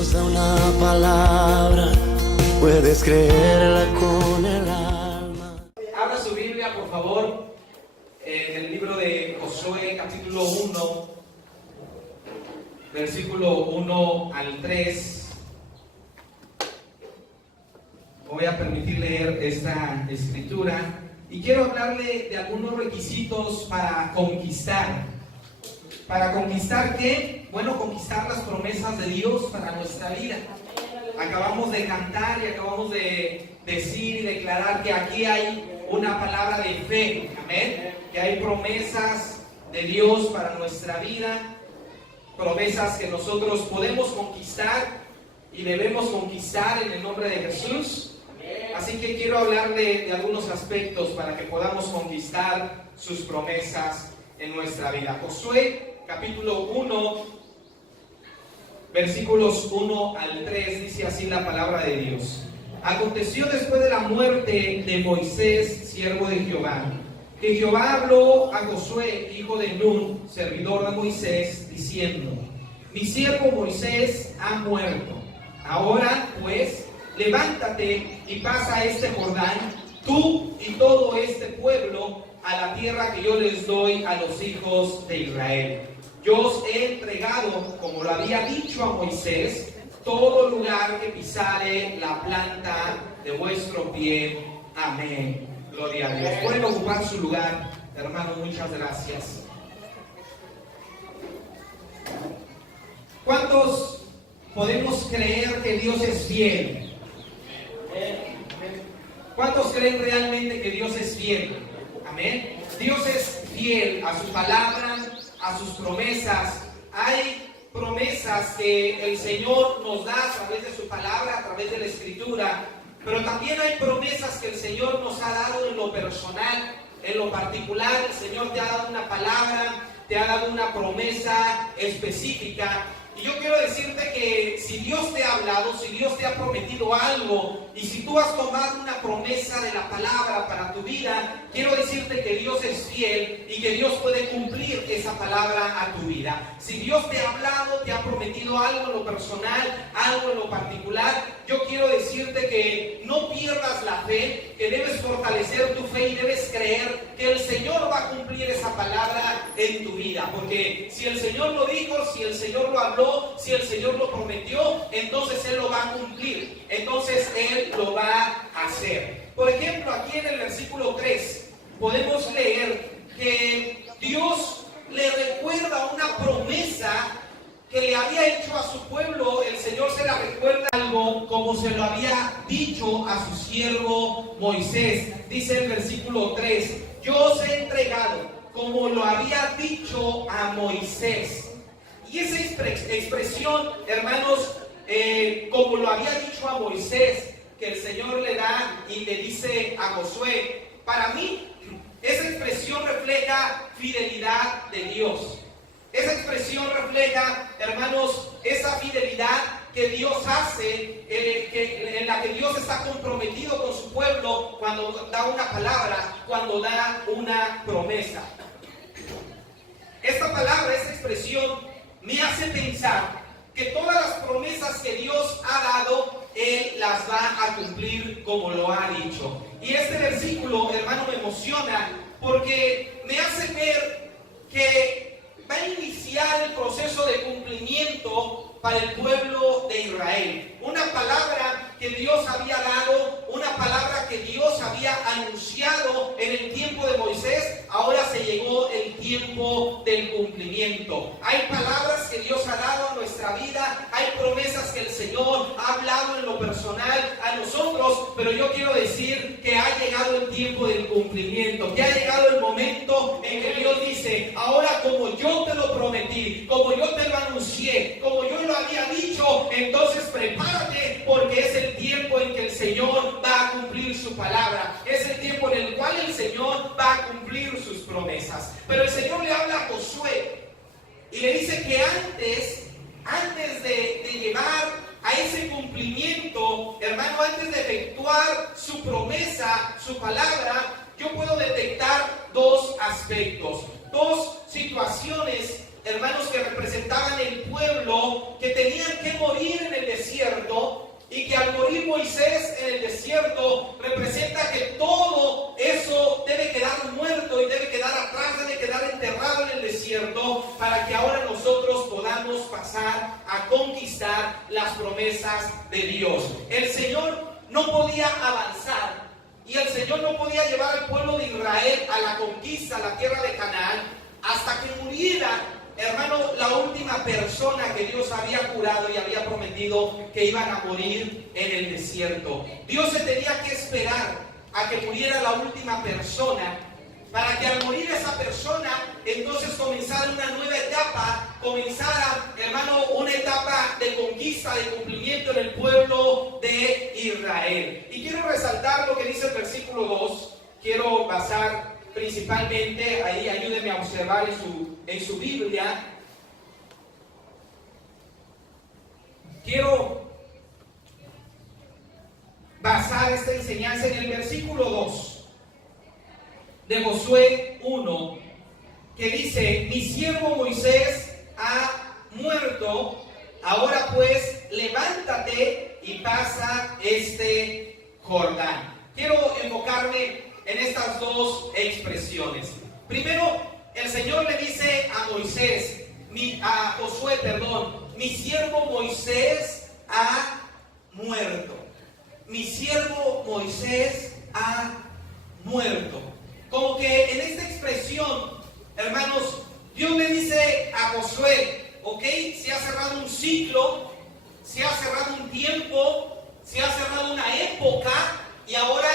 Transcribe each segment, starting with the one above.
Dios da una palabra, puedes creerla con el alma. Abra su Biblia, por favor, en el libro de Josué, capítulo 1, versículo 1 al 3. Voy a permitir leer esta escritura y quiero hablarle de algunos requisitos para conquistar. ¿Para conquistar qué? Bueno, conquistar las promesas de Dios para nuestra vida. Acabamos de cantar y acabamos de decir y declarar que aquí hay una palabra de fe, amén, que hay promesas de Dios para nuestra vida, promesas que nosotros podemos conquistar y debemos conquistar en el nombre de Jesús. Así que quiero hablarle de algunos aspectos para que podamos conquistar sus promesas en nuestra vida. Josué capítulo 1, versículos 1 al 3, dice así la palabra de Dios. Aconteció después de la muerte de Moisés, siervo de Jehová, que Jehová habló a Josué, hijo de Nun, servidor de Moisés, diciendo: Mi siervo Moisés ha muerto. Ahora, pues, levántate y pasa este Jordán, tú y todo este pueblo, a la tierra que yo les doy a los hijos de Israel. Yo os he entregado, como lo había dicho a Moisés, todo lugar que pisare la planta de vuestro pie. Amén. Gloria a Dios. Pueden ocupar su lugar, hermanos, muchas gracias. ¿Cuántos podemos creer que Dios es fiel? ¿Cuántos creen realmente que Dios es fiel? Amén. Dios es fiel a su palabra, a sus promesas. Hay promesas que el Señor nos da a través de su palabra, a través de la Escritura, pero también hay promesas que el Señor nos ha dado en lo personal, en lo particular. El Señor te ha dado una palabra, te ha dado una promesa específica. Y yo quiero decirte que si Dios te ha hablado, si Dios te ha prometido algo, y si tú has tomado una promesa de la palabra para tu vida, quiero decirte que Dios es fiel y que Dios puede cumplir esa palabra a tu vida. Si Dios te ha hablado, te ha prometido algo en lo personal, algo en lo particular, yo quiero decirte que no pierdas la fe, que debes fortalecer tu fe y debes creer que el Señor va a cumplir esa palabra en tu vida. Porque si el Señor lo dijo, si el Señor lo habló, si el Señor lo prometió, entonces Él lo va a cumplir. Entonces Él lo va a hacer. Por ejemplo, aquí en el versículo 3 podemos leer que Dios le recuerda una promesa que le había hecho a su pueblo. El Señor se la recuerda algo como se lo había dicho a su siervo Moisés. Dice el versículo 3: Yo os he entregado como lo había dicho a Moisés. Y esa expresión, hermanos, como lo había dicho a Moisés, que el Señor le da y le dice a Josué, para mí esa expresión refleja fidelidad de Dios. Esa expresión refleja, hermanos, esa fidelidad que Dios hace, en la que Dios está comprometido con su pueblo cuando da una palabra, cuando da una promesa. Esta palabra, esta expresión, me hace pensar que todas las promesas que Dios ha dado, Él las va a cumplir como lo ha dicho. Y este versículo, hermano, me emociona porque me hace ver que va a iniciar el proceso de cumplimiento para el pueblo de Israel. Una palabra que Dios había dado, una palabra que Dios había anunciado en el tiempo de Moisés, ahora se llegó el tiempo del cumplimiento. Hay palabras que Dios ha dado a nuestra vida, hay promesas que el Señor ha hablado en lo personal a nosotros, pero yo quiero decir que ha llegado el tiempo del cumplimiento, que ha llegado el momento en que Dios dice, ahora como yo te lo prometí, como yo te lo anuncié, como yo lo había dicho, entonces prepárate, porque es el tiempo en que el Señor va a cumplir su palabra, es el tiempo en el cual el Señor va a cumplir sus promesas. Pero el Señor le habla a Josué y le dice que antes de llevar a ese cumplimiento, hermano, antes de efectuar su promesa, su palabra, yo puedo detectar dos aspectos, dos situaciones, hermanos, que representaban el pueblo que tenían que morir en el desierto desierto, y que al morir Moisés en el desierto representa que todo eso debe quedar muerto y debe quedar atrás, debe quedar enterrado en el desierto, para que ahora nosotros podamos pasar a conquistar las promesas de Dios. El Señor no podía avanzar y el Señor no podía llevar al pueblo de Israel a la conquista, a la tierra de Canaán, hasta que muriera, hermano, la última persona que Dios había jurado y había prometido que iban a morir en el desierto. Dios se tenía que esperar a que muriera la última persona, para que al morir esa persona, entonces comenzara una nueva etapa, comenzara, hermano, una etapa de conquista, de cumplimiento en el pueblo de Israel. Y quiero resaltar lo que dice el versículo 2, quiero basar principalmente, ahí ayúdenme a observar en su Biblia. Quiero basar esta enseñanza en el versículo 2 de Josué 1, que dice: mi siervo Moisés ha muerto, ahora pues levántate y pasa este Jordán. Quiero enfocarme en estas dos expresiones. Primero, el Señor le dice a Josué, mi siervo Moisés ha muerto. Mi siervo Moisés ha muerto. Como que en esta expresión, hermanos, Dios le dice a Josué, ok, se ha cerrado un ciclo, se ha cerrado un tiempo, se ha cerrado una época, y ahora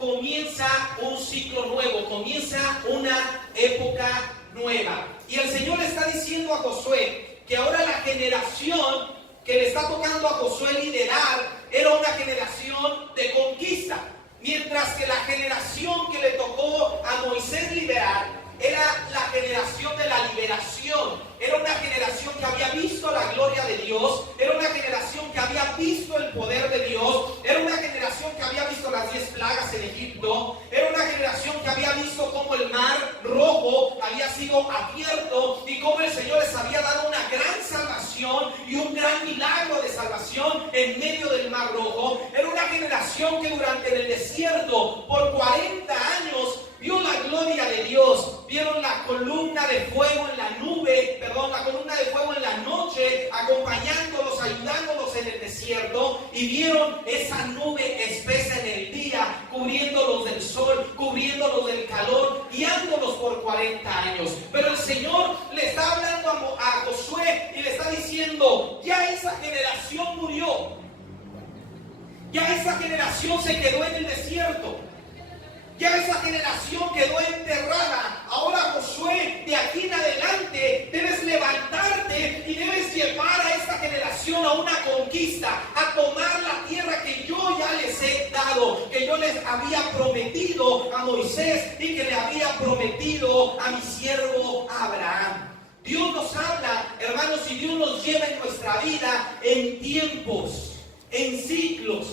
comienza un ciclo nuevo, comienza una época nueva. Y el Señor le está diciendo a Josué que ahora la generación que le está tocando a Josué liderar era una generación de conquista, mientras que la generación que le tocó a Moisés liderar era la generación de la liberación. Era una generación que había visto la gloria de Dios, era una generación que había visto el poder de Dios, era una generación que había visto las 10 plagas en Egipto, era una generación que había visto cómo el mar rojo había sido abierto y cómo el Señor les había dado una gran salvación y un gran milagro de salvación en medio del mar rojo. Era una generación que durante el desierto por 40 años vio la gloria de Dios, vieron la columna de fuego en la nube, la columna de fuego en la noche, acompañándolos, ayudándolos en el desierto, y vieron esa nube espesa en el día, cubriéndolos del sol, cubriéndolos del calor, guiándolos por 40 años. Pero el Señor le está hablando a Josué y le está diciendo: ya esa generación murió, ya esa generación se quedó en el desierto, ya esa generación quedó enterrada. Ahora, Josué, de aquí en adelante debes levantarte y debes llevar a esta generación a una conquista, a tomar la tierra que yo ya les he dado, que yo les había prometido a Moisés y que le había prometido a mi siervo Abraham. Dios nos habla, hermanos, y Dios nos lleva en nuestra vida en tiempos, en ciclos.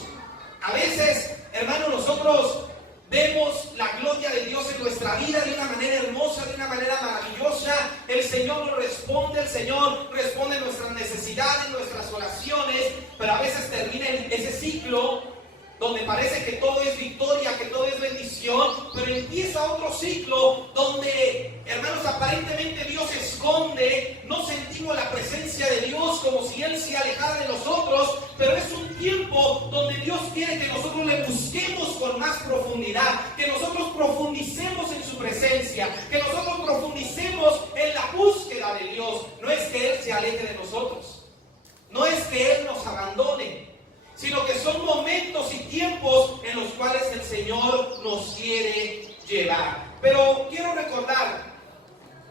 A veces, hermanos, nosotros vemos la gloria de Dios en nuestra vida de una manera hermosa, de una manera maravillosa. El Señor nos responde, el Señor responde nuestras necesidades, nuestras oraciones, pero a veces termina ese ciclo donde parece que todo es victoria, que todo es bendición, pero empieza otro ciclo donde, hermanos, aparentemente Dios se esconde, no sentimos la presencia de Dios, como si Él se alejara de nosotros, pero es un tiempo donde Dios quiere que nosotros le busquemos con más profundidad, que nosotros profundicemos en su presencia, que nosotros profundicemos en la búsqueda de Dios. No es que Él se aleje de nosotros, no es que Él nos abandone, sino que son momentos y tiempos en los cuales el Señor nos quiere llevar. Pero quiero recordar,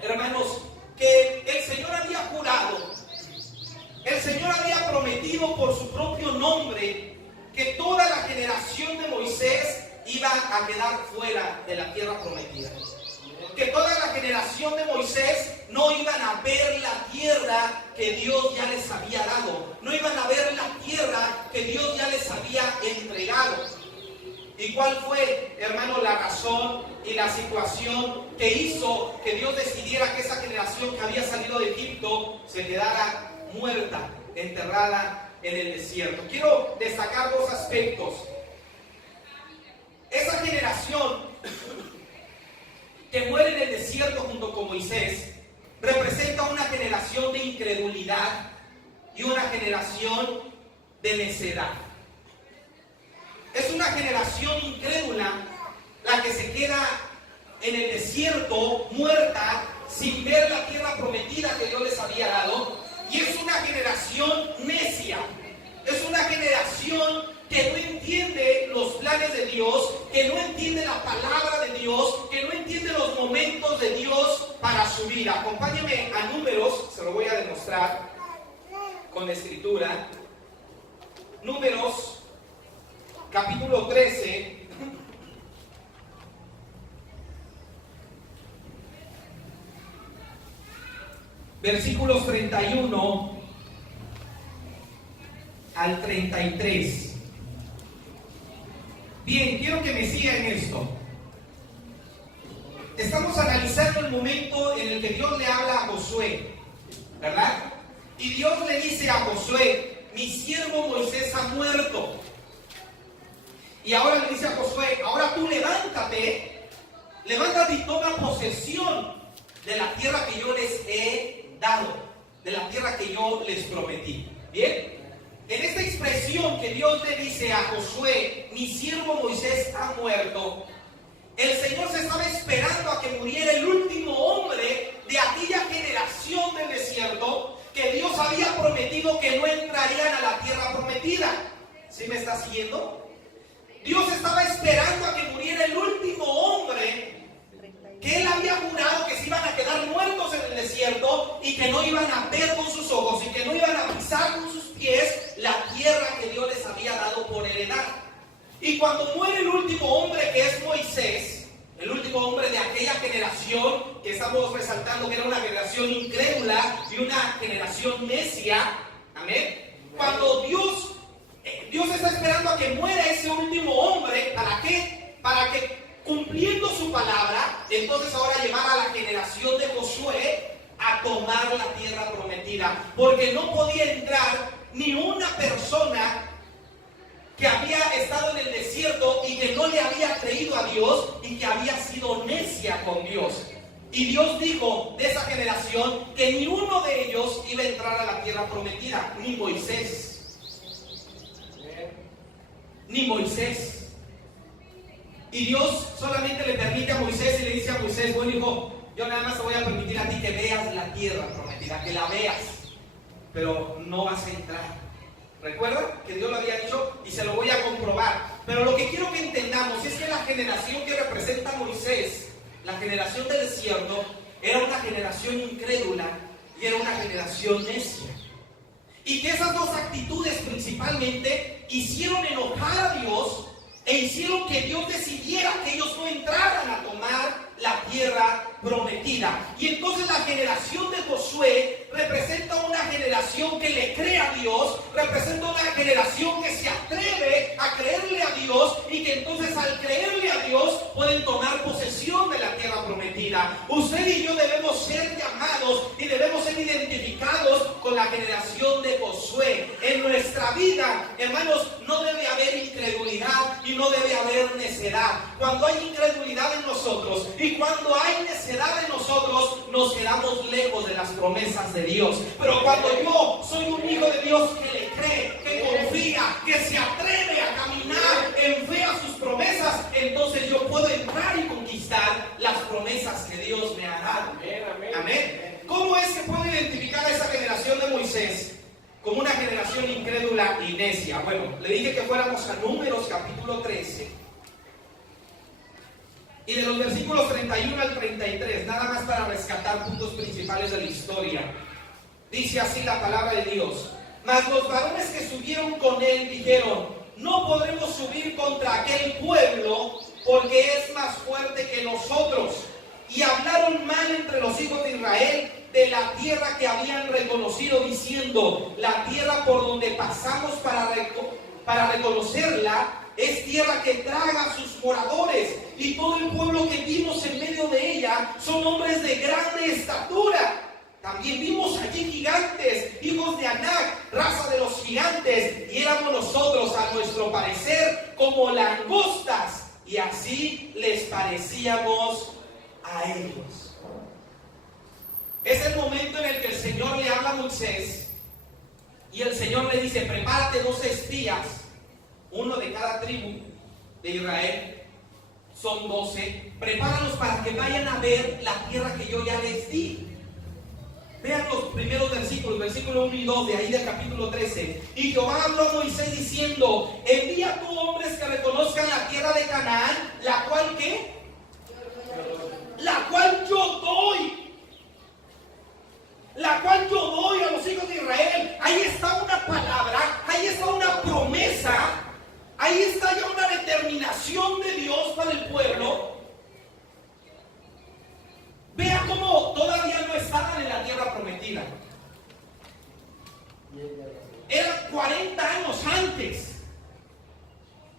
hermanos, que el Señor había jurado, el Señor había prometido por su propio nombre que toda la generación de Moisés iba a quedar fuera de la tierra prometida, que toda la generación de Moisés no iban a ver la tierra que Dios ya les había dado, no iban a ver la tierra que Dios ya les había entregado. ¿Y cuál fue, hermano, la razón y la situación que hizo que Dios decidiera que esa generación que había salido de Egipto se quedara muerta? enterrada en el desierto. Quiero destacar dos aspectos. Esa generación que muere en el desierto junto con Moisés representa una generación de incredulidad y una generación de necedad. Es una generación incrédula la que se queda en el desierto, muerta, sin ver la tierra prometida que Dios les había dado. Y es una generación necia. Es una generación que no entiende los planes de Dios, que no entiende la palabra de Dios, que no entiende los momentos de Dios para su vida. Acompáñenme a Números, se lo voy a demostrar con la escritura. Números, capítulo 13. Versículos 31 al 33. Bien, quiero que me sigan en esto. Estamos analizando el momento en el que Dios le habla a Josué, ¿verdad? Y Dios le dice a Josué: mi siervo Moisés ha muerto. Y ahora le dice a Josué: ahora tú levántate y toma posesión de la tierra que yo les he dado, de la tierra que yo les prometí. Bien, en esta expresión que Dios le dice a Josué: mi siervo Moisés ha muerto, el Señor se estaba esperando a que muriera el último hombre de aquella generación del desierto que Dios había prometido que no entrarían a la tierra prometida. ¿Sí me está siguiendo? Dios estaba esperando a que muriera el último hombre que Él había jurado que se iban a quedar muertos en el desierto y que no iban a ver con sus ojos y que no iban a pisar con sus pies la tierra que Dios les había dado por heredad. Y cuando muere el último hombre, que es Moisés, el último hombre de aquella generación que estamos resaltando que era una generación incrédula y una generación necia, amén, cuando Dios está esperando a que muera ese último hombre, ¿para qué? Para que, cumpliendo su palabra, entonces ahora llevar a la generación de Josué a tomar la tierra prometida, porque no podía entrar ni una persona que había estado en el desierto y que no le había creído a Dios y que había sido necia con Dios. Y Dios dijo de esa generación que ni uno de ellos iba a entrar a la tierra prometida, ni Moisés. Ni Moisés. Y Dios solamente le permite a Moisés y le dice a Moisés: bueno, hijo, yo nada más te voy a permitir a ti que veas la tierra prometida, que la veas, pero no vas a entrar. ¿Recuerdan que Dios lo había dicho? Y se lo voy a comprobar. Pero lo que quiero que entendamos es que la generación que representa a Moisés, la generación del desierto, era una generación incrédula y era una generación necia. Y que esas dos actitudes principalmente hicieron enojar a Dios e hicieron que Dios decidiera que ellos no entraran a tomar la tierra prometida. Y entonces la generación de Josué representa una generación que le cree a Dios, representa una generación que se atreve a creerle a Dios y que entonces al creerle a Dios pueden tomar posesión de la tierra prometida. Usted y yo debemos ser llamados y debemos ser identificados con la generación de Josué. En nuestra vida, hermanos, no debe haber incredulidad y no debe haber necedad. Cuando hay incredulidad en nosotros y cuando hay necedad en nosotros, nos quedamos lejos de las promesas de Dios. Pero cuando yo soy un hijo de Dios que le cree, que confía, que se atreve a caminar en fe a sus promesas, entonces yo puedo entrar y conquistar las promesas que Dios me ha dado. Amén, amén. ¿Cómo es que puedo identificar a esa generación de Moisés como una generación incrédula y necia? Bueno, le dije que fuéramos a Números capítulo 13. Y de los versículos 31 al 33, nada más para rescatar puntos principales de la historia. Dice así la palabra de Dios: mas los varones que subieron con él dijeron: no podremos subir contra aquel pueblo, porque es más fuerte que nosotros. Y hablaron mal entre los hijos de Israel de la tierra que habían reconocido, diciendo: la tierra por donde pasamos para reconocerla es tierra que traga a sus moradores, y todo el pueblo que vimos en medio de ella son hombres de grande estatura. También vimos allí gigantes, hijos de Anac, raza de los gigantes, y éramos nosotros, a nuestro parecer, como langostas, y así les parecíamos a ellos. Es el momento en el que el Señor le habla a Moisés, y el Señor le dice: prepárate 12 espías, uno de cada tribu de Israel. Son 12, prepáralos para que vayan a ver la tierra que yo ya les di. Vean los primeros versículos, versículo 1 y 2 de ahí del capítulo 13. Y Jehová habló a Moisés diciendo: envía tú hombres que reconozcan la tierra de Canaán, la cual ¿qué? La cual yo doy. La cual yo doy a los hijos de Israel. Ahí está una palabra, ahí está una promesa. Ahí está ya una determinación de Dios para el pueblo. Vea cómo todavía no estaban en la tierra prometida. Eran 40 años antes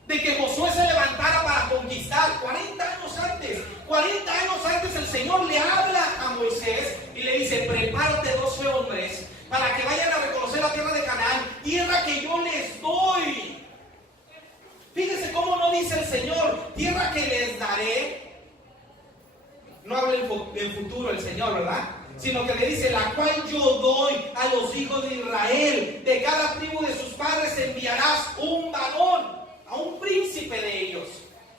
de que Josué se levantara para conquistar. 40 años antes. 40 años antes el Señor le habla a Moisés y le dice: prepárate 12 hombres para que vayan a reconocer la tierra de Canaán, tierra que yo les doy. Fíjense cómo no dice el Señor: tierra que les daré. No habla en futuro el Señor, ¿verdad? Sino que le dice: la cual yo doy a los hijos de Israel. De cada tribu de sus padres enviarás un varón, a un príncipe de ellos.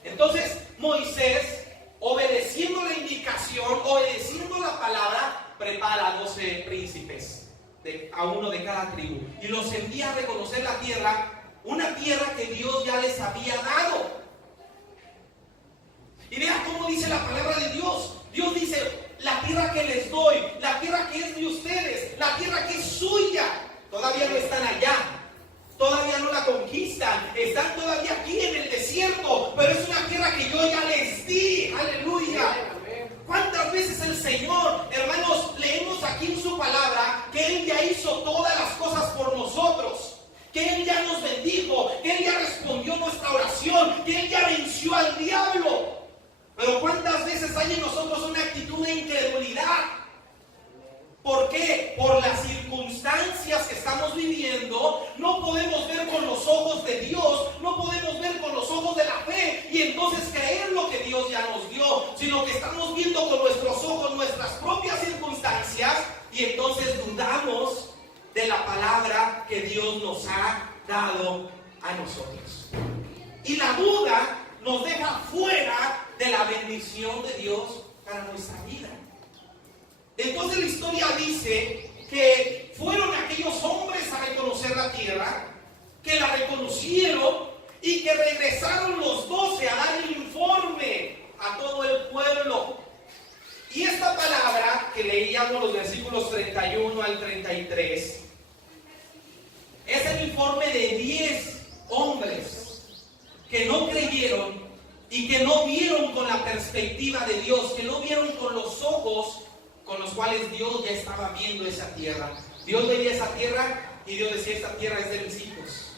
Entonces Moisés, obedeciendo la indicación, obedeciendo la palabra, prepara a 12 príncipes, a uno de cada tribu, y los envía a reconocer la tierra. Una tierra que Dios ya les había dado. Y vean cómo dice la palabra de Dios. Dios dice: la tierra que les doy, la tierra que es de ustedes, la tierra que es suya. Todavía no están allá, todavía no la conquistan, están todavía aquí en el desierto, pero es una tierra que yo ya les di. Aleluya. ¿Cuántas veces el Señor, hermanos, leemos aquí en su palabra que Él ya hizo todas las cosas por nosotros? Que Él ya nos bendijo, que Él ya respondió nuestra oración, que Él ya venció al diablo. Pero ¿cuántas veces hay en nosotros una actitud de incredulidad? ¿Por qué? Por las circunstancias que estamos viviendo, no podemos ver con los ojos de Dios, no podemos ver con los ojos de la fe y entonces creer lo que Dios ya nos dio, sino que estamos viendo con nuestros ojos nuestras propias circunstancias y entonces dudamos de la palabra que Dios nos ha dado a nosotros. Y la duda nos deja fuera de la bendición de Dios para nuestra vida. Entonces la historia dice que fueron aquellos hombres a reconocer la tierra, que la reconocieron y que regresaron los 12 a dar el informe a todo el pueblo. Y esta palabra que leíamos los versículos 31 al 33 es el informe de 10 hombres que no creyeron y que no vieron con la perspectiva de Dios, que no vieron con los ojos con los cuales Dios ya estaba viendo esa tierra. Dios veía esa tierra y Dios decía: esta tierra es de mis hijos.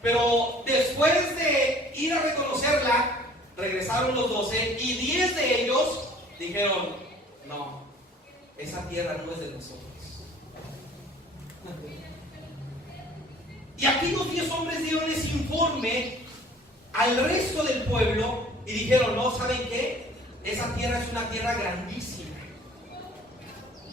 Pero después de ir a reconocerla, regresaron los 12 y 10 de ellos dijeron: no, esa tierra no es de nosotros. Y aquí los 10 hombres dieron ese informe al resto del pueblo y dijeron: no, ¿saben qué? Esa tierra es una tierra grandísima.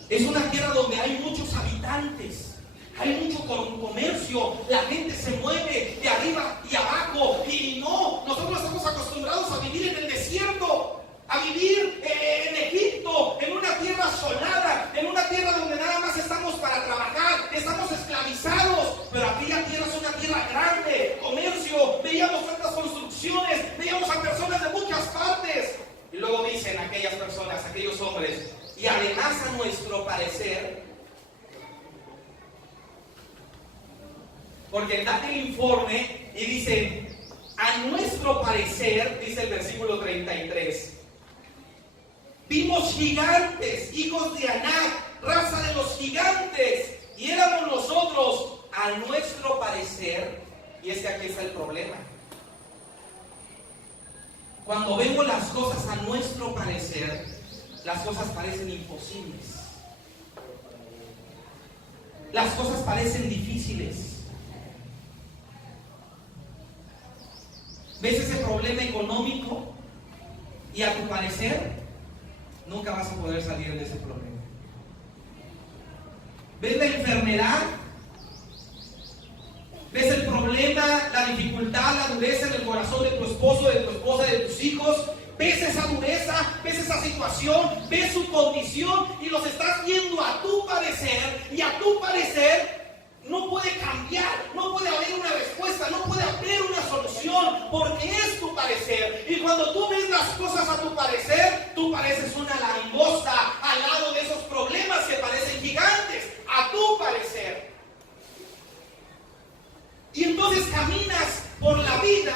Es una tierra donde hay muchos habitantes, hay mucho comercio, la gente se mueve de arriba y abajo. Y no, nosotros estamos acostumbrados a vivir en el desierto, a vivir en Egipto, en una tierra asolada, en una tierra donde nada más estamos para trabajar, estamos esclavizados. Pero aquella tierra es una tierra grande, comercio, veíamos tantas construcciones, veíamos a personas de muchas partes. Y luego dicen aquellas personas, aquellos hombres: y además a nuestro parecer, porque dan el informe y dicen: a nuestro parecer, dice el versículo 33, vimos gigantes, hijos de Anac, raza de los gigantes, y éramos nosotros, a nuestro parecer. Y es que aquí está el problema. Cuando vemos las cosas a nuestro parecer, las cosas parecen imposibles. las cosas parecen difíciles. ¿Ves ese problema económico? Y a tu parecer, nunca vas a poder salir de ese problema. ¿Ves la enfermedad? ¿Ves el problema, la dificultad, la dureza en el corazón de tu esposo, de tu esposa, de tus hijos? ¿Ves esa dureza? ¿Ves esa situación? ¿Ves su condición? Y los estás viendo a tu parecer, y a tu parecer no puede cambiar, no puede haber una respuesta, no puede haber una solución, porque es tu parecer. Y cuando tú ves las cosas a tu parecer, tú pareces una langosta al lado de esos problemas que parecen gigantes, a tu parecer. Y entonces caminas por la vida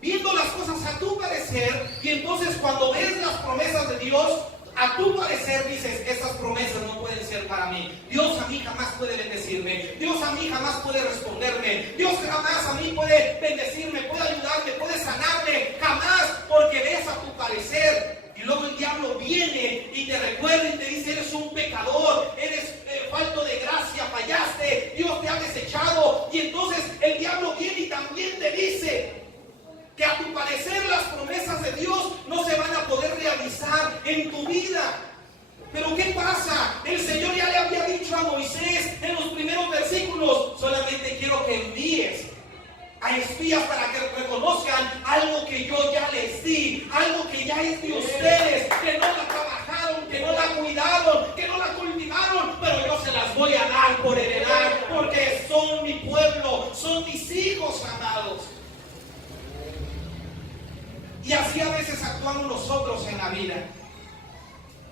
viendo las cosas a tu parecer, y entonces cuando ves las promesas de Dios, a tu parecer dices, estas promesas no pueden ser para mí. Dios a mí jamás puede bendecirme. Dios a mí jamás puede responderme. Dios jamás a mí puede bendecirme, puede ayudarme, puede sanarme. Jamás, porque ves a tu parecer. Y luego el diablo viene y te recuerda y te dice, eres un pecador, eres falto de gracia, fallaste, Dios te ha desechado. Y entonces el diablo viene y también te dice que a tu parecer las promesas de Dios no se van a poder realizar en tu vida. Pero ¿qué pasa? El Señor ya le había dicho a Moisés en los primeros versículos, solamente quiero que envíes a espías para que reconozcan algo que yo ya les di, algo que ya es de ustedes, que no la trabajaron, que no la cuidaron, que no la cultivaron, pero yo se las voy a dar por heredad, porque son mi pueblo, son mis hijos amados. Y así a veces actuamos nosotros en la vida.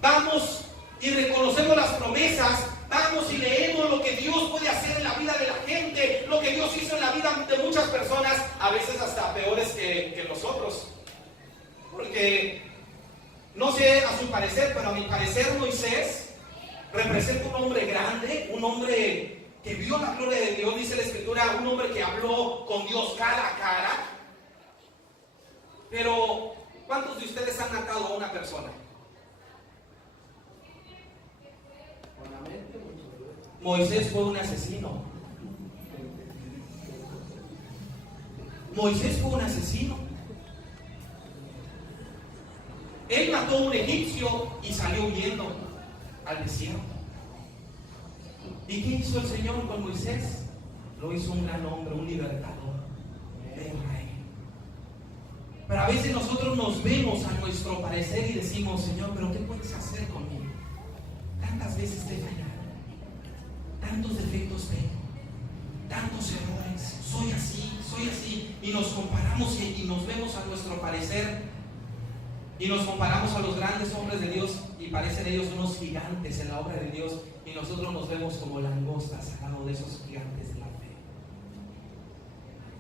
Vamos y reconocemos las promesas, vamos y leemos lo que Dios puede hacer en la vida de la gente, lo que Dios hizo en la vida de muchas personas, a veces hasta peores que nosotros. Porque, no sé a su parecer, pero a mi parecer Moisés representa un hombre grande, un hombre que vio la gloria de Dios, dice la Escritura, un hombre que habló con Dios cara a cara. Pero, ¿cuántos de ustedes han matado a una persona? Moisés fue un asesino. Moisés fue un asesino. Él mató a un egipcio y salió huyendo al desierto. ¿Y qué hizo el Señor con Moisés? Lo hizo un gran hombre, un libertador de Israel. Pero a veces nosotros nos vemos a nuestro parecer y decimos, Señor, ¿pero qué puedes hacer conmigo? Tantas veces te he fallado, tantos defectos tengo, tantos errores, soy así, y nos comparamos y nos vemos a nuestro parecer, y nos comparamos a los grandes hombres de Dios, y parecen ellos unos gigantes en la obra de Dios, y nosotros nos vemos como langostas al lado de esos gigantes de la fe.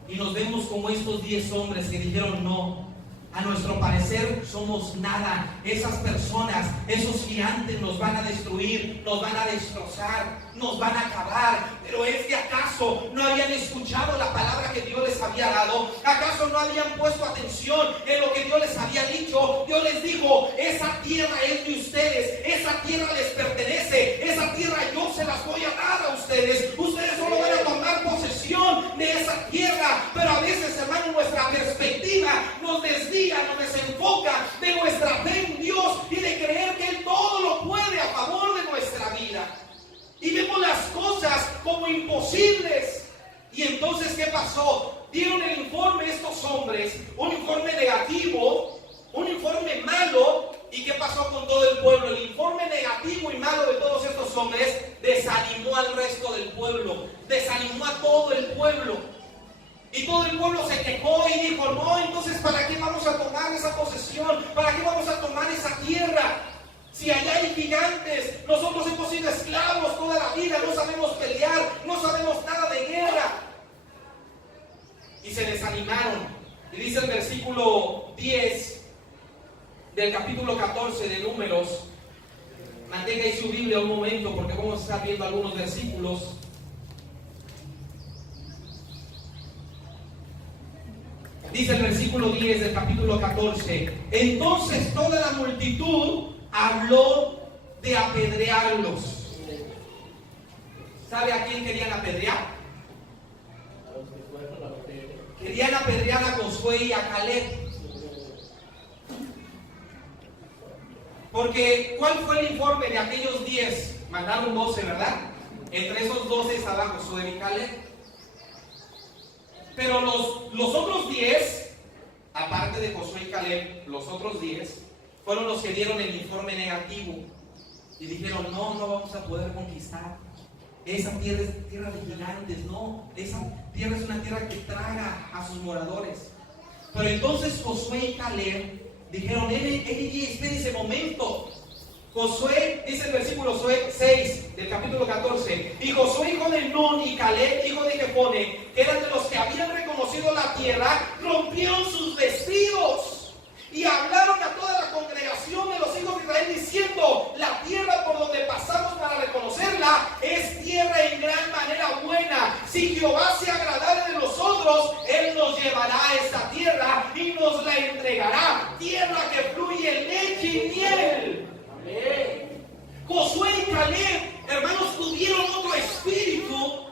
Y nos vemos como estos 10 hombres que dijeron no. A nuestro parecer somos nada. Esas personas, esos gigantes nos van a destruir, nos van a destrozar, nos van a acabar. Pero es que ¿acaso no habían escuchado la palabra que Dios les había dado? ¿Acaso no habían puesto atención en lo que Dios les había dicho? Dios les dijo, esa tierra es de ustedes, esa tierra les pertenece, esa tierra yo se las voy a dar a ustedes. Ustedes solo van a tomar posesión de esa tierra. Pero a veces, hermano, nuestra perspectiva nos desvía, nos desenfoca de nuestra fe en Dios y de creer que Él todo lo puede a favor de nuestra vida. Y vemos las cosas como imposibles. Y entonces, ¿qué pasó? Dieron el informe estos hombres, un informe negativo, un informe malo. ¿Y qué pasó con todo el pueblo? El informe negativo y malo de todos estos hombres desanimó al resto del pueblo, desanimó a todo el pueblo. Y todo el pueblo se quejó y dijo, no, entonces ¿para qué vamos a tomar esa posesión? ¿Para qué vamos a tomar esa tierra? Si allá hay gigantes, nosotros hemos sido esclavos toda la vida, no sabemos pelear, no sabemos nada de guerra. Y se desanimaron. Y dice el versículo 10 del capítulo 14 de Números. Mantenga ahí su Biblia un momento porque vamos a estar viendo algunos versículos. Dice el versículo 10 del capítulo 14. Entonces toda la multitud habló de apedrearlos. ¿Sabe a quién querían apedrear? Querían apedrear a Josué y a Caleb. Porque, ¿cuál fue el informe de aquellos 10? Mandaron 12, ¿verdad? Entre esos 12 estaba Josué y Caleb. Pero los otros 10, aparte de Josué y Caleb, los otros 10 fueron los que dieron el informe negativo y dijeron: no vamos a poder conquistar. Esa tierra es tierra de gigantes, no, esa tierra es una tierra que traga a sus moradores. Pero entonces Josué y Caleb dijeron: espera ese momento. Josué, dice el versículo 6 del capítulo 14: y Josué, hijo de Nun, y Caleb, hijo de Jefone, que eran de los que habían reconocido la tierra, rompieron sus vestidos y hablaron a toda la congregación de los hijos de Israel diciendo: la tierra por donde pasamos para reconocerla es tierra en gran manera buena. Si Jehová se agradara de nosotros, Él nos llevará a esta tierra y nos la entregará, tierra que fluye leche y miel. Amén. Josué y Caleb, hermanos, tuvieron otro espíritu,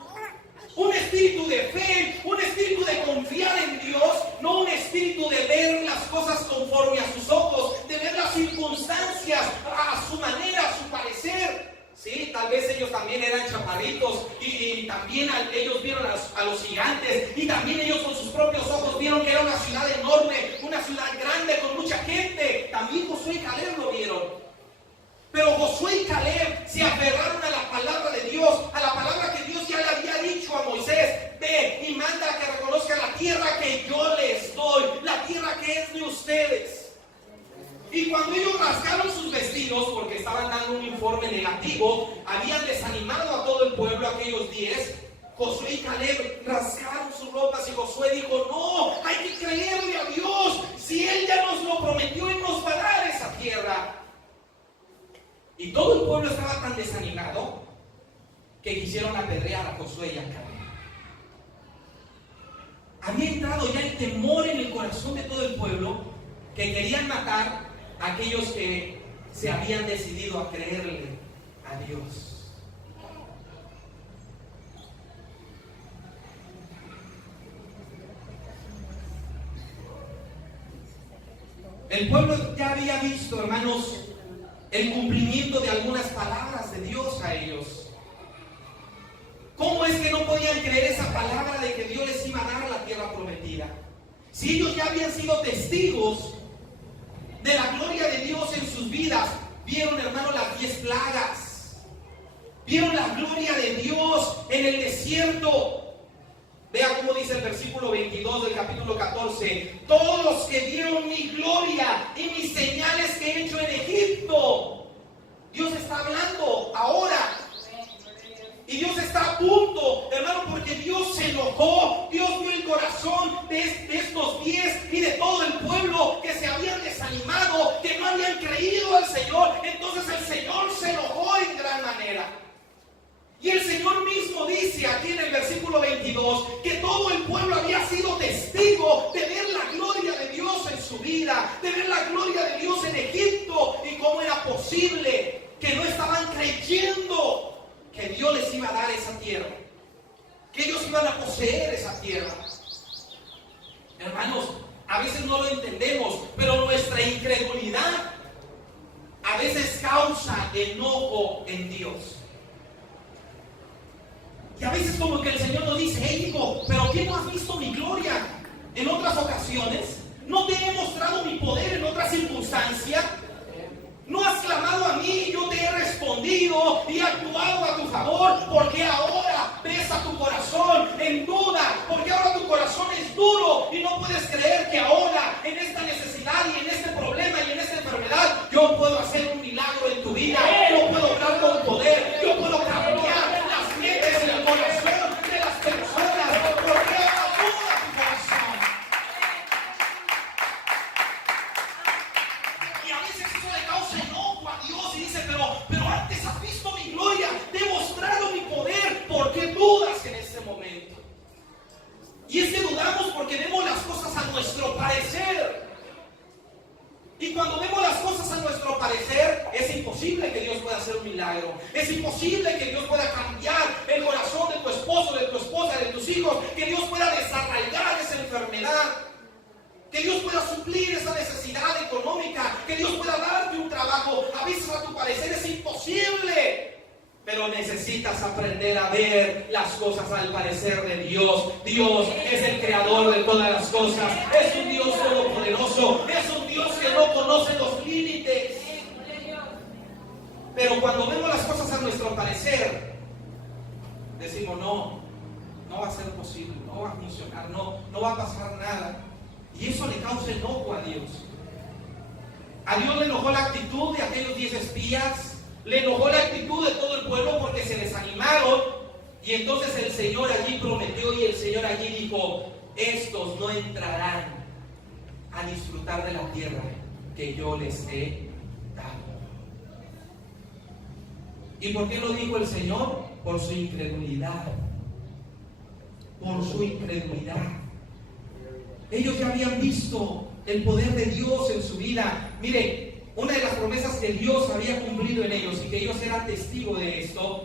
un espíritu de fe, un espíritu de confiar en Dios, no un espíritu de ver las cosas conforme a sus ojos, de ver las circunstancias a su manera, a su parecer. Sí, tal vez ellos también eran chaparritos y también ellos vieron a los gigantes, y también ellos con sus propios ojos vieron que era una ciudad enorme, una ciudad grande con mucha gente. También Josué y Caleb lo vieron. Pero Josué y Caleb se aferraron a la palabra de Dios, a la palabra que Dios ya le había dicho a Moisés: ve y manda a que reconozca la tierra que yo les doy, la tierra que es de ustedes. Y cuando ellos rasgaron sus vestidos, porque estaban dando un informe negativo, habían desanimado a todo el pueblo, aquellos 10, Josué y Caleb rasgaron sus ropas, y Josué dijo: no, hay que creerle a Dios, si Él ya nos lo prometió, Él nos va a dar esa tierra. Y todo el pueblo estaba tan desanimado que quisieron apedrear a Josué y a Caleb. Había entrado ya el temor en el corazón de todo el pueblo, que querían matar a aquellos que se habían decidido a creerle a Dios. El pueblo ya había visto, hermanos, el cumplimiento de algunas palabras de Dios a ellos. ¿Cómo es que no podían creer esa palabra de que Dios les iba a dar la tierra prometida? Si ellos ya habían sido testigos de la gloria de Dios en sus vidas, vieron, hermanos, las 10 plagas, vieron la gloria de Dios en el desierto. Vea cómo dice el versículo 22 del capítulo 14: todos los que vieron mi gloria y mis señales que he hecho en Egipto. Dios está hablando ahora. Y Dios está a punto, hermano, porque Dios se enojó. Dios vio el corazón de estos 10 y de todo el pueblo que se habían desanimado, que no habían creído al Señor. Entonces el Señor se enojó en gran manera. Y el Señor mismo dice aquí en el versículo 22 que todo el pueblo había sido testigo de ver la gloria de Dios en su vida, de ver la gloria de Dios en Egipto, y cómo era posible que no estaban creyendo que Dios les iba a dar esa tierra, que ellos iban a poseer esa tierra. Hermanos, a veces no lo entendemos, pero nuestra incredulidad a veces causa enojo en Dios. Y a veces como que el Señor nos dice: hey, hijo, ¿pero qué no has visto mi gloria en otras ocasiones? ¿No te he mostrado mi poder en otras circunstancias? ¿No has clamado a mí y yo te he respondido y he actuado a tu favor? ¿Por qué ahora pesa tu corazón en duda? ¿Por qué ahora tu corazón es duro y no puedes creer que ahora, en esta necesidad y en este problema y en esta enfermedad, yo puedo hacer un milagro en tu vida? Yo puedo obrar con poder, yo puedo cambiar las mentes y el corazón de las personas. ¿Por qué ahora duda tu corazón? Y a veces eso le causa enojo a Dios y dice: pero antes has visto mi gloria, te he mostrado mi poder, ¿por qué dudas en este momento? Y es que dudamos porque vemos las cosas a nuestro parecer. Y cuando vemos las cosas a nuestro parecer, es imposible que Dios pueda hacer un milagro. Es imposible que Dios pueda cambiar el corazón esposo, de tu esposa, de tus hijos, que Dios pueda desarraigar esa enfermedad, que Dios pueda suplir esa necesidad económica, que Dios pueda darte un trabajo. A veces a tu parecer es imposible, pero necesitas aprender a ver las cosas al parecer de Dios. Dios es el creador de todas las cosas, es un Dios todopoderoso, es un Dios que no conoce los límites. Pero cuando vemos las cosas a nuestro parecer, decimos no va a ser posible, no va a funcionar, no va a pasar nada. Y eso le causa enojo a Dios. A Dios le enojó la actitud de aquellos 10 espías, le enojó la actitud de todo el pueblo porque se desanimaron. Y entonces el Señor allí prometió y el Señor allí dijo: estos no entrarán a disfrutar de la tierra que yo les he dado. ¿Y por qué lo dijo el Señor? Por su incredulidad. Por su incredulidad. Ellos ya habían visto el poder de Dios en su vida. Mire, una de las promesas que Dios había cumplido en ellos y que ellos eran testigos de esto,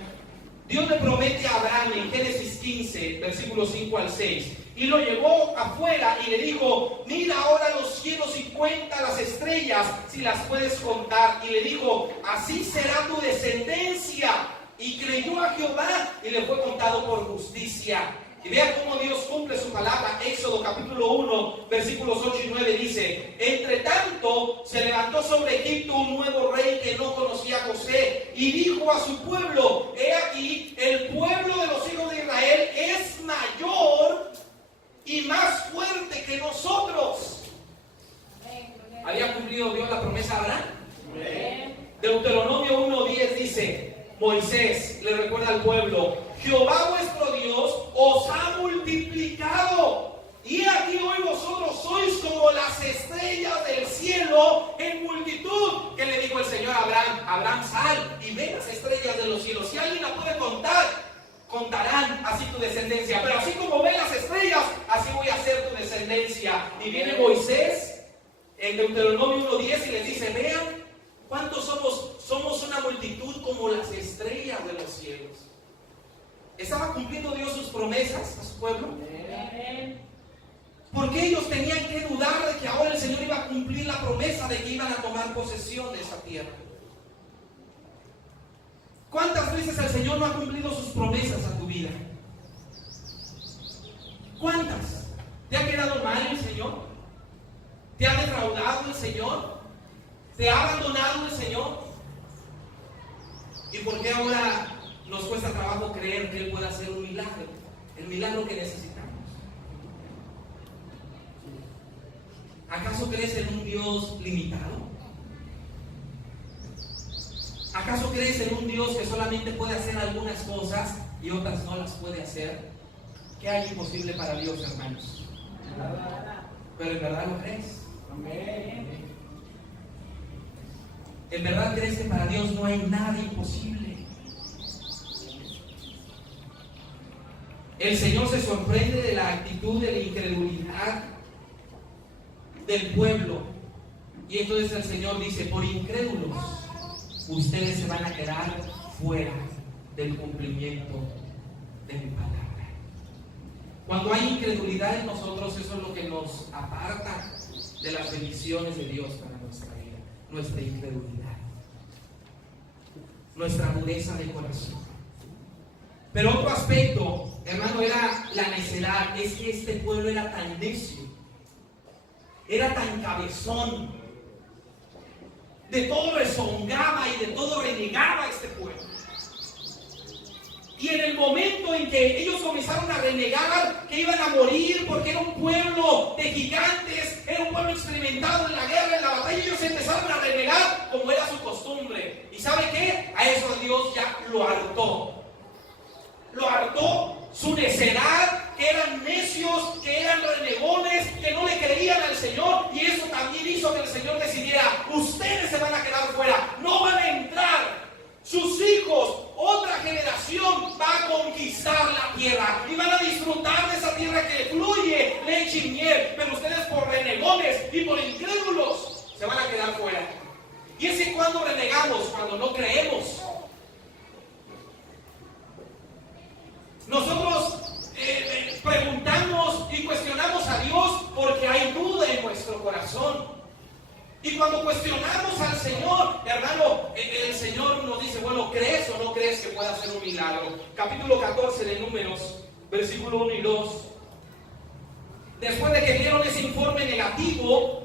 Dios le promete a Abraham en Génesis 15, versículos 5 al 6, y lo llevó afuera y le dijo: mira ahora los cielos y cuenta las estrellas si las puedes contar. Y le dijo: así será tu descendencia. Y creyó a Jehová y le fue contado por justicia. Y vea cómo Dios cumple su palabra. Éxodo capítulo 1, versículos 8 y 9 dice: entre tanto se levantó sobre Egipto un nuevo rey que no conocía a José, y dijo a su pueblo: he aquí, el pueblo de los hijos de Israel es mayor y más fuerte que nosotros. ¿Había cumplido Dios la promesa a Abraham? Deuteronomio 1:10 dice: Moisés le recuerda al pueblo: Jehová vuestro Dios os ha multiplicado, y aquí hoy vosotros sois como las estrellas del cielo en multitud. ¿Qué le dijo el Señor a Abraham? Abraham, sal y ve las estrellas de los cielos. Si alguien la puede contar, contarán así tu descendencia. Pero así como ven las estrellas, así voy a hacer tu descendencia. Y viene Moisés en Deuteronomio 1:10 y les dice: vean cuántos somos una multitud como las estrellas de los cielos. ¿Estaba cumpliendo Dios sus promesas a su pueblo? Porque ellos tenían que dudar de que ahora el Señor iba a cumplir la promesa de que iban a tomar posesión de esa tierra. ¿Cuántas veces el Señor no ha cumplido sus promesas a tu vida? ¿Cuántas? ¿Te ha quedado mal el Señor? ¿Te ha defraudado el Señor? ¿Te ha abandonado el Señor? ¿Y por qué ahora nos cuesta trabajo creer que Él pueda hacer un milagro? El milagro que necesitamos. ¿Acaso crees en un Dios limitado? ¿Acaso crees en un Dios que solamente puede hacer algunas cosas y otras no las puede hacer? ¿Qué hay imposible para Dios, hermanos? ¿Pero en verdad lo crees? Amén. ¿En verdad crees que para Dios no hay nada imposible? El Señor se sorprende de la actitud de la incredulidad del pueblo. Y entonces el Señor dice: por incrédulos, ustedes se van a quedar fuera del cumplimiento de mi palabra. Cuando hay incredulidad en nosotros, eso es lo que nos aparta de las bendiciones de Dios para nuestra vida. Nuestra incredulidad, nuestra dureza de corazón. Pero otro aspecto, hermano, era la necedad. Es que este pueblo era tan necio, era tan cabezón, de todo rezongaba y de todo renegaba este pueblo. Y en el momento en que ellos comenzaron a renegar que iban a morir porque era un pueblo de gigantes, era un pueblo experimentado en la guerra, en la batalla, ellos empezaron a renegar como era su costumbre. ¿Y sabe qué? A eso Dios ya lo hartó. Lo hartó su necedad, que eran necios, que eran renegones, que no le creían al Señor. Y eso también hizo que el Señor decidiera: ustedes se van a quedar fuera, no van a entrar. Sus hijos, otra generación, va a conquistar la tierra y van a disfrutar de esa tierra que fluye leche y miel. Pero ustedes, por renegones y por incrédulos, se van a quedar fuera. Y es que cuando renegamos, cuando no creemos. Nosotros Y cuando cuestionamos al Señor, hermano, el Señor nos dice, bueno, ¿crees o no crees que pueda hacer un milagro? Capítulo 14 de Números, versículo 1 y 2. Después de que dieron ese informe negativo,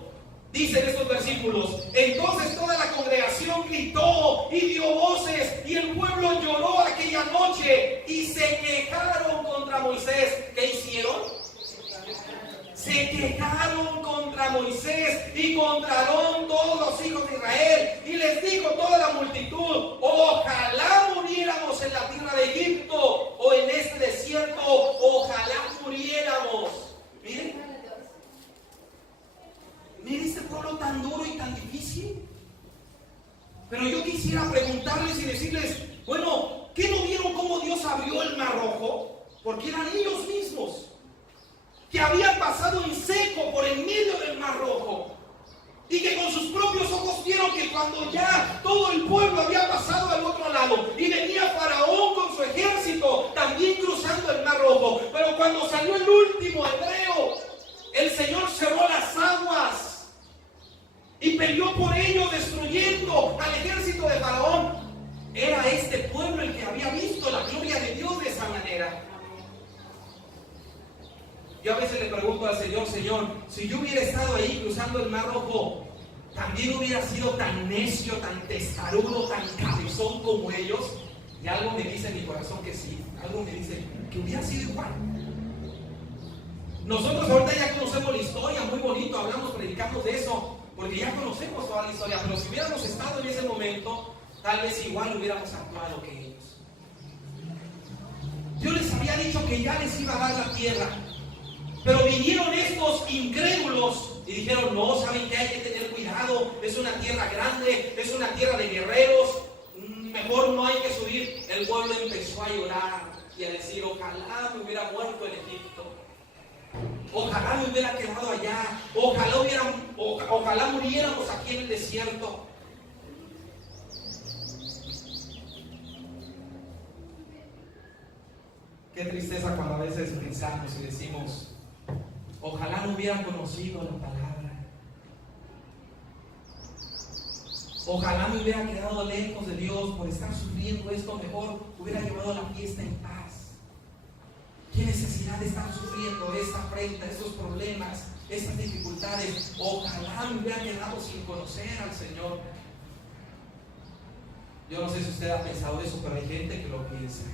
dicen estos versículos: entonces toda la congregación gritó y dio voces, y el pueblo lloró aquella noche y se quejaron contra Moisés. ¿Qué hicieron? Se quejaron contra Moisés y contra Aarón todos los hijos de Israel, y les dijo toda la multitud: ojalá muriéramos en la tierra de Egipto o en este desierto, ojalá muriéramos. Miren, este pueblo tan duro y tan difícil. Pero yo quisiera preguntarles y decirles, bueno, ¿qué no vieron cómo Dios abrió el Mar Rojo? Porque eran ellos mismos que habían pasado en seco por el medio del Mar Rojo, y que con sus propios ojos vieron que cuando ya todo el pueblo había pasado al otro lado y venía Faraón con su ejército también cruzando el Mar Rojo, pero cuando salió el último hebreo, el Señor cerró las aguas y peleó por ellos, destruyendo al ejército de Faraón. Era este pueblo el que había visto la gloria de Dios de esa manera. Yo a veces le pregunto al Señor: Señor, si yo hubiera estado ahí cruzando el Mar Rojo, ¿también hubiera sido tan necio, tan testarudo, tan cabezón como ellos? Y algo me dice en mi corazón que sí, algo me dice que hubiera sido igual. Nosotros ahorita ya conocemos la historia, muy bonito, hablamos, predicamos de eso, porque ya conocemos toda la historia, pero si hubiéramos estado en ese momento, tal vez igual hubiéramos actuado que ellos. Dios les había dicho que ya les iba a dar la tierra, pero vinieron estos incrédulos y dijeron: no, ¿saben qué? Hay que tener cuidado, es una tierra grande, es una tierra de guerreros, mejor no hay que subir. El pueblo empezó a llorar y a decir: ojalá me hubiera muerto en Egipto, ojalá me hubiera quedado allá, ojalá muriéramos aquí en el desierto. Qué tristeza cuando a veces pensamos y decimos: ojalá no hubieran conocido la palabra, ojalá me hubiera quedado lejos de Dios por estar sufriendo esto, mejor hubiera llevado la fiesta en paz. ¿Qué necesidad de estar sufriendo esta afrenta, estos problemas, estas dificultades? Ojalá me hubiera quedado sin conocer al Señor. Yo no sé si usted ha pensado eso, pero hay gente que lo piensa.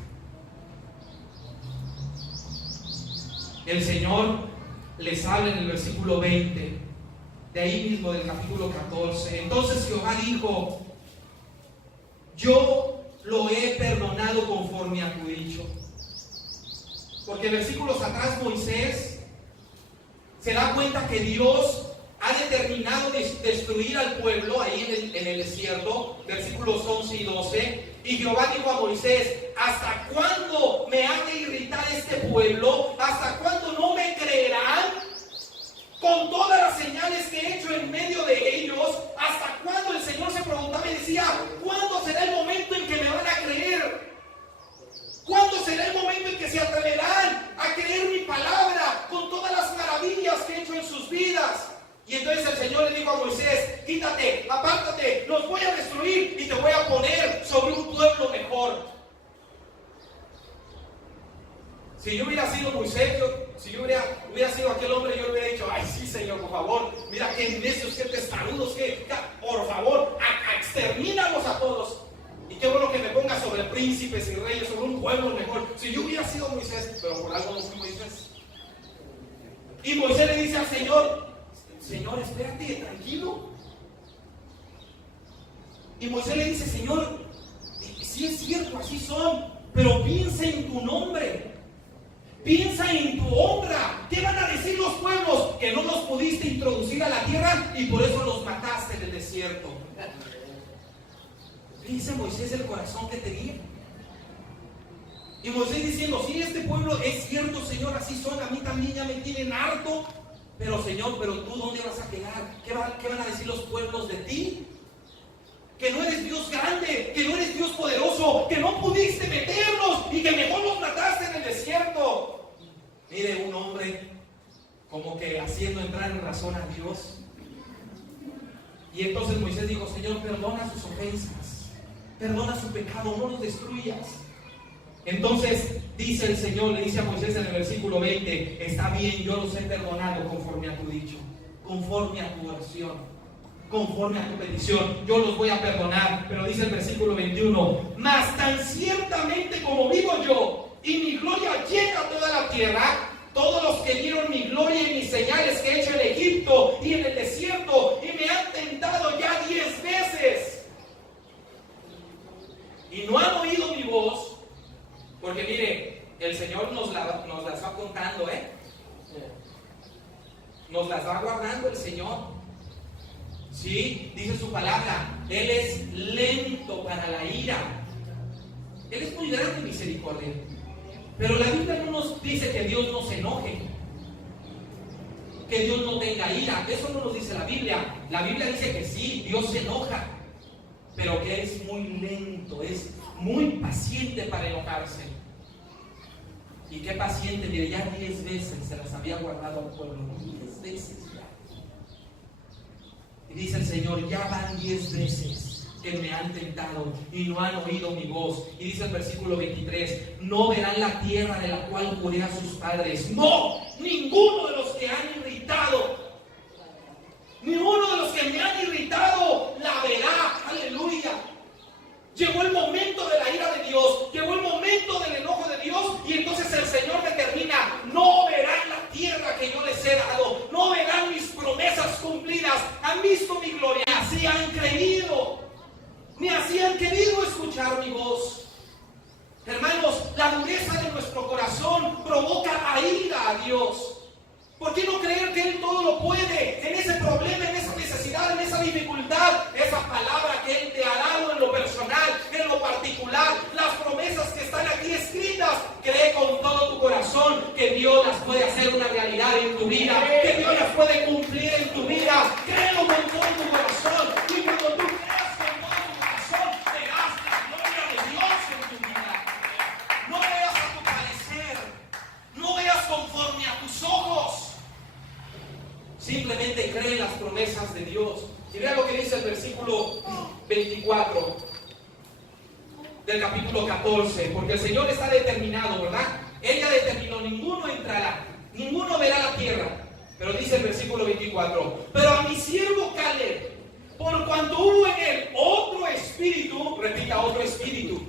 El Señor les habla en el versículo 20, de ahí mismo del capítulo 14. Entonces Jehová dijo: yo lo he perdonado conforme a tu dicho. Porque versículos atrás Moisés se da cuenta que Dios ha determinado destruir al pueblo ahí en el desierto, versículos 11 y 12. Y Jehová dijo a Moisés: ¿hasta cuándo me ha de irritar este pueblo? ¿Hasta cuándo no me creerán? Con todas las señales que he hecho en medio de ellos, ¿hasta cuándo? El Señor se preguntaba y decía: ¿cuándo será el momento en que me van a creer? ¿Cuándo será el momento en que se atreverán a creer mi palabra con todas las maravillas que he hecho en sus vidas? Y entonces el Señor le dijo a Moisés: quítate, apártate, los voy a destruir y te voy a poner sobre un pueblo mejor. Si yo hubiera sido Moisés, si yo hubiera sido aquel hombre, yo le hubiera dicho: ay, sí, Señor, por favor, mira qué necios, qué testarudos, por favor, extermínalos a todos. Y qué bueno que me ponga sobre príncipes y reyes, sobre un pueblo mejor. Si yo hubiera sido Moisés, pero por algo no fui Moisés. Y Moisés le dice al Señor: Señor, espérate, tranquilo. Y Moisés le dice: Señor, sí es cierto, así son, pero piensa en tu nombre, piensa en tu honra. ¿Qué van a decir los pueblos? Que no los pudiste introducir a la tierra y por eso los mataste en el desierto. Dice Moisés el corazón que tenía. Y Moisés diciendo: sí, este pueblo es cierto, Señor, así son, a mí también ya me tienen harto. Pero Señor, ¿pero tú dónde vas a quedar? ¿Qué van a decir los pueblos de ti? Que no eres Dios grande, que no eres Dios poderoso, que no pudiste meternos y que mejor los mataste en el desierto. Mire, un hombre como que haciendo entrar en razón a Dios. Y entonces Moisés dijo: Señor, perdona sus ofensas, perdona su pecado, no los destruyas. Entonces dice el Señor, le dice a Moisés en el versículo 20: está bien, yo los he perdonado conforme a tu dicho, conforme a tu oración, conforme a tu petición, yo los voy a perdonar. Pero dice el versículo 21: mas tan ciertamente como vivo yo y mi gloria llega a toda la tierra, todos los que vieron mi gloria y mis señales que he hecho en Egipto y en el desierto, y me han tentado ya 10 veces, y no han oído mi voz. Porque mire, el Señor nos las va contando, nos las va guardando el Señor. Sí, dice su palabra, Él es lento para la ira. Él es muy grande en misericordia. Pero la Biblia no nos dice que Dios no se enoje, que Dios no tenga ira. Eso no nos dice la Biblia. La Biblia dice que sí, Dios se enoja, pero que es muy lento, es muy paciente para enojarse. Y qué paciente, mire, ya 10 veces se las había guardado al pueblo, 10 veces ya. Y dice el Señor: ya van 10 veces que me han tentado y no han oído mi voz. Y dice el versículo 23: no verán la tierra de la cual juré a sus padres. No, ninguno de los que han irritado, ninguno de los que me han irritado la verá. Aleluya. Llegó el momento de la ira de Dios, llegó el momento del enojo de Dios, y entonces el Señor determina: no verán la tierra que yo les he dado, no verán mis promesas cumplidas. Han visto mi gloria, así han creído, ni así han querido escuchar mi voz. Hermanos, la dureza de nuestro corazón provoca ira a Dios. ¿Por qué no creer que Él todo lo puede? En ese problema, en esa necesidad, en esa dificultad, esa palabra que Él te ha dado en lo personal, en lo particular, las promesas que están aquí escritas, cree con todo tu corazón que Dios las puede hacer una realidad en tu vida, que Dios las puede cumplir en tu vida. Créelo con todo tu corazón, y cuando tú creas con todo tu corazón, verás la gloria de Dios en tu vida. No veas a tu parecer, no veas conforme a tus ojos. Simplemente cree en las promesas de Dios. Y vea lo que dice el versículo 24 del capítulo 14. Porque el Señor está determinado, ¿verdad? Él ya determinó: ninguno entrará, ninguno verá la tierra. Pero dice el versículo 24: pero a mi siervo Caleb, por cuanto hubo en él otro espíritu, repita, otro espíritu,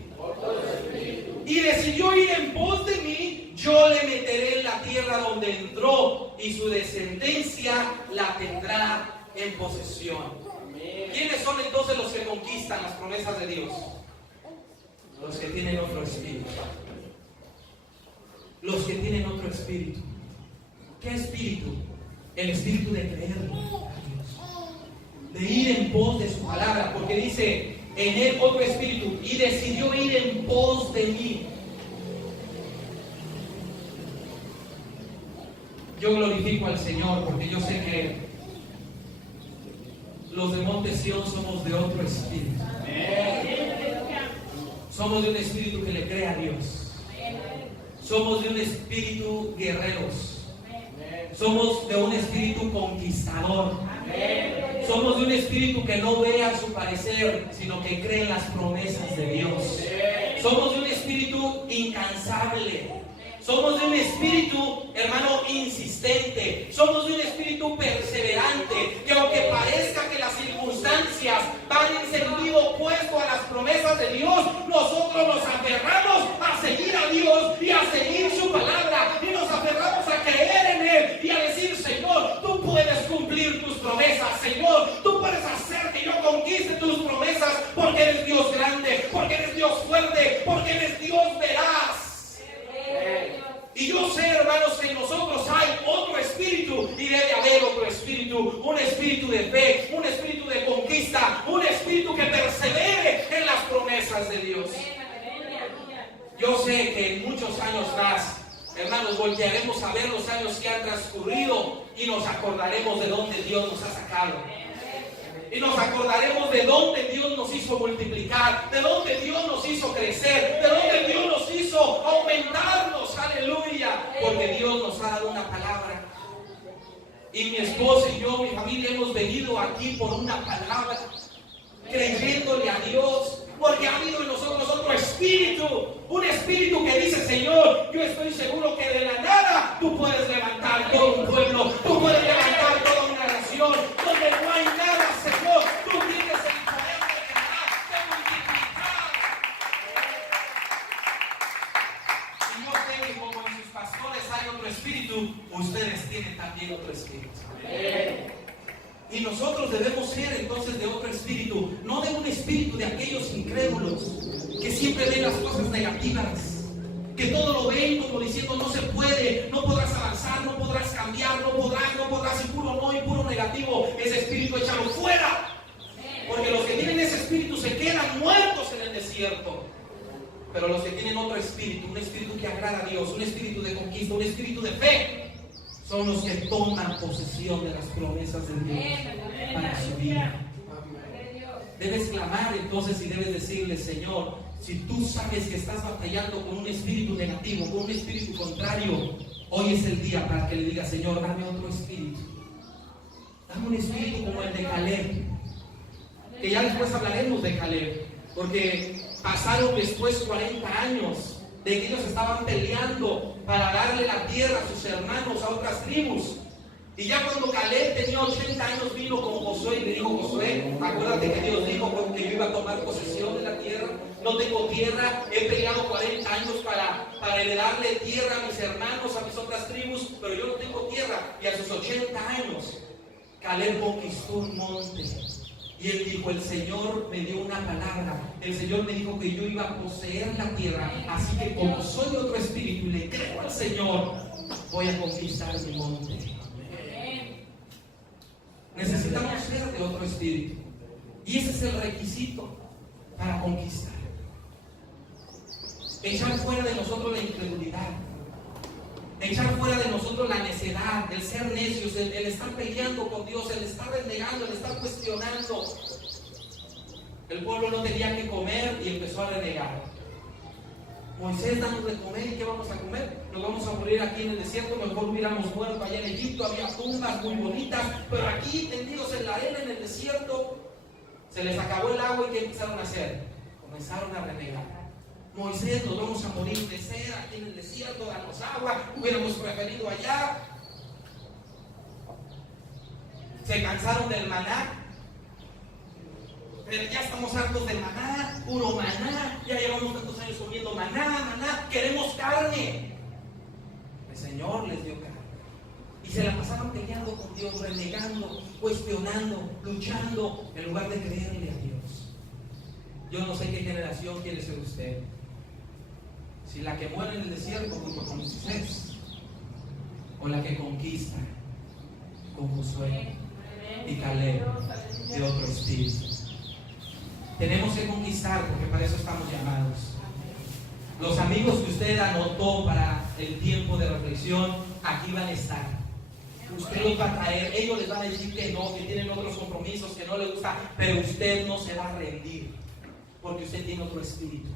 y decidió ir en pos de mí, yo le meteré en la tierra donde entró, y su descendencia la tendrá en posesión. Amén. ¿Quiénes son entonces los que conquistan las promesas de Dios? Los que tienen otro espíritu. Los que tienen otro espíritu. ¿Qué espíritu? El espíritu de creerle a Dios, de ir en pos de su palabra, porque dice en él otro espíritu, y decidió ir en pos de mí. Yo glorifico al Señor porque yo sé que los de Monte Sión somos de otro espíritu. Somos de un espíritu que le cree a Dios. Somos de un espíritu guerreros. Somos de un espíritu conquistador. Somos de un espíritu que no ve a su parecer, sino que cree en las promesas de Dios. Somos de un espíritu incansable. Somos de un espíritu, hermano, insistente. Somos de un espíritu perseverante, que aunque parezca que las circunstancias van en sentido opuesto a las promesas de Dios, nosotros nos aferramos a seguir a Dios y a seguir su palabra, y nos aferramos a creer en Él y a decir: Señor, tú puedes cumplir tus promesas. Señor, tú puedes hacer que yo conquiste tus promesas, porque eres Dios grande, porque eres Dios fuerte, porque eres Dios veraz. Y yo sé, hermanos, que en nosotros hay otro espíritu, y debe haber otro espíritu, un espíritu de fe, un espíritu de conquista, un espíritu que persevere en las promesas de Dios. Yo sé que en muchos años más, hermanos, voltearemos a ver los años que han transcurrido y nos acordaremos de dónde Dios nos ha sacado. Y nos acordaremos de dónde Dios nos hizo multiplicar, de dónde Dios nos hizo crecer, de dónde Dios nos hizo aumentarnos. Aleluya. Porque Dios nos ha dado una palabra. Y mi esposa y yo, mi familia, hemos venido aquí por una palabra, creyéndole a Dios, porque ha habido en nosotros otro espíritu, un espíritu que dice: Señor, yo estoy seguro que de la nada tú puedes levantar todo un pueblo, tú puedes levantar toda una nación, donde no hay nada, Señor, tú tienes el poder de multiplicar. Y yo sé que como en sus pastores hay otro espíritu, ustedes tienen también otro espíritu. Y nosotros debemos ser entonces de otro espíritu, no de un espíritu de aquellos incrédulos que siempre ven las cosas negativas, que todo lo ven como diciendo: no se puede, no podrás avanzar, no podrás cambiar, no podrás, y puro no, y puro negativo. Ese espíritu, échalo fuera, porque los que tienen ese espíritu se quedan muertos en el desierto. Pero los que tienen otro espíritu, un espíritu que agrada a Dios, un espíritu de conquista, un espíritu de fe, son los que toman posesión de las promesas de Dios para su vida. Debes clamar entonces y debes decirle: Señor, si tú sabes que estás batallando con un espíritu negativo, con un espíritu contrario, hoy es el día para que le digas: Señor, dame otro espíritu. Dame un espíritu como el de Caleb, que ya después hablaremos de Caleb, porque pasaron después 40 años de que ellos estaban peleando para darle la tierra a sus hermanos, a otras tribus. Y ya cuando Caleb tenía 80 años, vino con Josué y le dijo: Josué, acuérdate que Dios dijo que yo iba a tomar posesión de la tierra. No tengo tierra, he peleado 40 años para heredarle tierra a mis hermanos, a mis otras tribus, pero yo no tengo tierra. Y a sus 80 años, Caleb conquistó un monte. Y él dijo: el Señor me dio una palabra, el Señor me dijo que yo iba a poseer la tierra, así que como soy de otro espíritu y le creo al Señor, voy a conquistar mi monte. Necesitamos ser de otro espíritu, y ese es el requisito para conquistar. Echar fuera de nosotros la incredulidad, echar fuera de nosotros la necedad, el ser necios, el estar peleando con Dios, el estar renegando, el estar cuestionando. El pueblo no tenía que comer y empezó a renegar. Moisés, danos de comer. ¿Y qué vamos a comer? Nos vamos a morir aquí en el desierto. Mejor hubiéramos muerto allá en Egipto. Había tumbas muy bonitas, pero aquí tendidos en la arena, en el desierto, se les acabó el agua. ¿Y qué empezaron a hacer? Comenzaron a renegar. Moisés, nos vamos a morir de sed aquí en el desierto, danos agua, hubiéramos preferido allá. Se cansaron del maná, pero ya estamos hartos del maná, puro maná, ya llevamos tantos años comiendo maná, queremos carne. El Señor les dio carne. Y se la pasaban peleando con Dios, renegando, cuestionando, luchando, en lugar de creerle a Dios. Yo no sé qué generación quiere ser usted. Si la que muere en el desierto junto con Moisés, o la que conquista con Josué y Caleb de otro espíritu. Tenemos que conquistar, porque para eso estamos llamados. Los amigos que usted anotó para el tiempo de reflexión, aquí van a estar. Usted los va a traer, ellos les van a decir que no, que tienen otros compromisos, que no les gusta, pero usted no se va a rendir, porque usted tiene otro espíritu.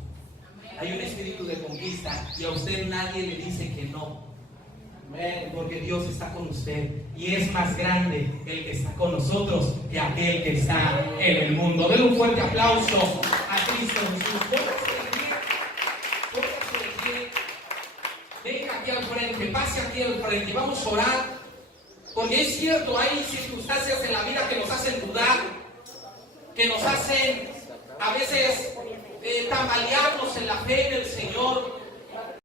Hay un espíritu de conquista y a usted nadie le dice que no, porque Dios está con usted y es más grande el que está con nosotros que aquel que está en el mundo. Denle un fuerte aplauso a Cristo Jesús. Póngase de pie. Venga aquí al frente, pase aquí al frente, vamos a orar, porque es cierto, hay circunstancias en la vida que nos hacen dudar, que nos hacen a veces tambalearnos en la fe del Señor,